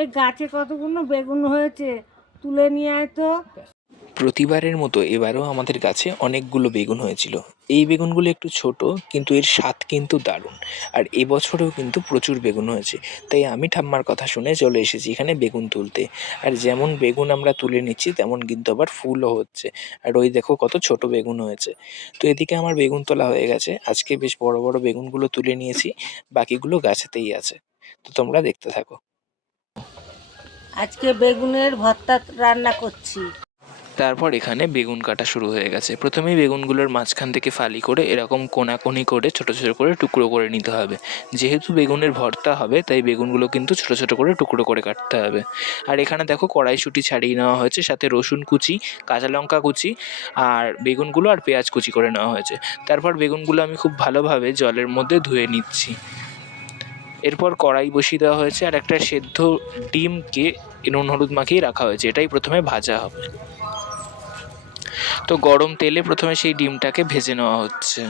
এই গাছে কতগুলো বেগুন হয়েছে, তুলে নিয়ে আয় তো। প্রতিবারের মতো এবারও আমাদের গাছে অনেকগুলো বেগুন হয়েছিল। এই বেগুনগুলো একটু ছোট, কিন্তু এর স্বাদ কিন্তু দারুণ। আর এবছরেও কিন্তু প্রচুর বেগুন হয়েছে, তাই আমি ঠাম্মার কথা শুনে চলে এসেছি এখানে বেগুন তুলতে। আর যেমন বেগুন আমরা তুলে নিচ্ছি, তেমন কিন্তু আবার ফুলও হচ্ছে। আর ওই দেখো কত ছোট বেগুন হয়েছে। তো এদিকে আমার বেগুন তোলা হয়ে গেছে, আজকে বেশ বড় বড় বেগুনগুলো তুলে নিয়েছি, বাকিগুলো গাছেতেই আছে। তো তোমরা দেখতে থাকো। আজকে বেগুনের ভর্তা রান্না করছি। তারপর এখানে বেগুন কাটা শুরু হয়ে গেছে। প্রথমেই বেগুনগুলোর মাঝখান থেকে ফালি করে এরকম কোনাকুনি করে ছোট ছোট করে টুকরো করে নিতে হবে। যেহেতু বেগুনের ভর্তা হবে, তাই বেগুনগুলো কিন্তু ছোট ছোট করে টুকরো করে কাটতে হবে। আর এখানে দেখো কড়াইশুঁটি ছাড়িয়ে নেওয়া হয়েছে, সাথে রসুন কুচি, কাঁচা লঙ্কা কুচি, আর বেগুনগুলো আর পেঁয়াজ কুচি করে নেওয়া হয়েছে। তারপর বেগুনগুলো আমি খুব ভালোভাবে জলের মধ্যে ধুয়ে নিচ্ছি। এরপর কড়াই বসিয়ে দেওয়া হয়েছে, আর একটা সেদ্ধ ডিমকে নুন হলুদ মাখিয়ে রাখা হয়েছে, এটাই প্রথমে ভাজা হবে। তো গরম তেলে প্রথমে সেই ডিমটাকে ভেজে নেওয়া হচ্ছে।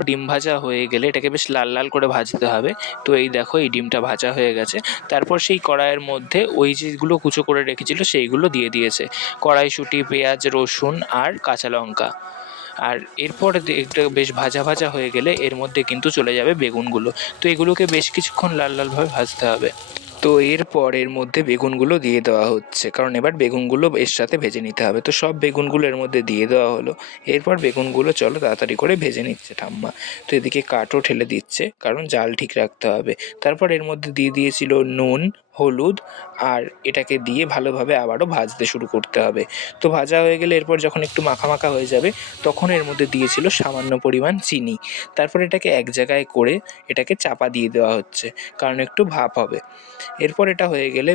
ডিম ভাজা হয়ে গেলে এটাকে বেশ লাল লাল করে ভাজতে হবে। তো এই দেখো এই ডিমটা ভাজা হয়ে গেছে। তারপর সেই কড়াইয়ের মধ্যে ওই যেগুলো কুচো করে রেখেছিল সেইগুলো দিয়ে দিয়েছে, কড়াইশুঁটি, পেঁয়াজ, রসুন আর কাঁচা লঙ্কা। আর এরপর এটা বেশ ভাজা ভাজা হয়ে গেলে এর মধ্যে কিন্তু চলে যাবে বেগুনগুলো। তো এগুলোকে বেশ কিছুক্ষণ লাল লালভাবে ভাজতে হবে। তো এরপর এর মধ্যে বেগুনগুলো দিয়ে দেওয়া হচ্ছে, কারণ এবার বেগুনগুলো এর সাথে ভেজে নিতে হবে। তো সব বেগুনগুলো এর মধ্যে দিয়ে দেওয়া হলো। এরপর বেগুনগুলো চলো তাড়াতাড়ি করে ভেজে নিচ্ছে ঠাম্মা। তো এদিকে কাঠও ঠেলে দিচ্ছে, কারণ জাল ঠিক রাখতে হবে। তারপর এর মধ্যে দিয়ে দিয়েছিল নুন, হলুদ, আর এটাকে দিয়ে ভালোভাবে আবারও ভাজতে শুরু করতে হবে। তো ভাজা হয়ে গেলে এরপর যখন একটু মাখা মাখা হয়ে যাবে, তখন এর মধ্যে দিয়েছিল সামান্য পরিমাণ চিনি। তারপর এটাকে এক জায়গায় করে এটাকে চাপা দিয়ে দেওয়া হচ্ছে, কারণ একটু ভাপ হবে। এরপর এটা হয়ে গেলে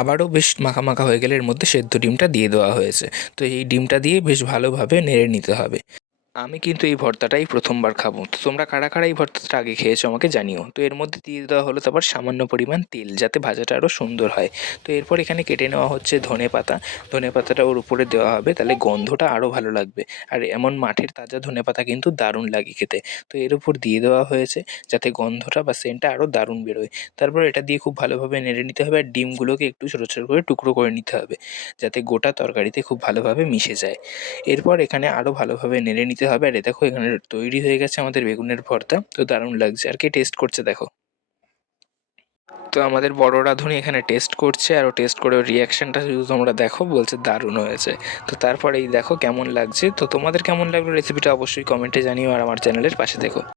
আবারও বেশ মাখা মাখা হয়ে গেলে এর মধ্যে সেদ্ধ ডিমটা দিয়ে দেওয়া হয়েছে। তো এই ডিমটা দিয়ে বেশ ভালোভাবে নেড়ে নিতে হবে। আমি কিন্তু এই ভর্তাটাই প্রথমবার খাবো। তো তোমরা কারা কারা এই ভর্তাটা আগে খেয়েছো আমাকে জানিও। তো এর মধ্যে দিয়ে দেওয়া হলো তারপর সামান্য পরিমাণ তেল, যাতে ভাজাটা আরও সুন্দর হয়। তো এরপর এখানে কেটে নেওয়া হচ্ছে ধনেপাতা। ধনেপাতাটা ওর উপরে দেওয়া হবে, তাহলে গন্ধটা আরও ভালো লাগবে। আর এমন মাঠের তাজা ধনেপাতা কিন্তু দারুণ লাগে খেতে। তো এর উপর দিয়ে দেওয়া হয়েছে, যাতে গন্ধটা বা সেন্টটা আরও দারুণ বেরোয়। তারপর এটা দিয়ে খুব ভালোভাবে নেড়ে নিতে হবে, আর ডিমগুলোকে একটু ছোটো ছোটো করে টুকরো করে নিতে হবে, যাতে গোটা তরকারিতে খুব ভালোভাবে মিশে যায়। এরপর এখানে আরও ভালোভাবে নেড়ে নিতে হবে। আর দেখো এখানে তৈরি হয়ে গেছে আমাদের বেগুনের ভর্তা। তো দারুণ লাগছে। আর কে টেস্ট করছে দেখো। তো আমাদের বড় রাঁধুনি এখানে টেস্ট করছে, আর ও টেস্ট করে ওর রিয়াকশানটা শুধু তোমরা দেখো, বলছে দারুণ হয়েছে। তো তারপরে এই দেখো কেমন লাগছে। তো তোমাদের কেমন লাগলো রেসিপিটা অবশ্যই কমেন্টে জানিও, আর আমার চ্যানেলের পাশে দেখো।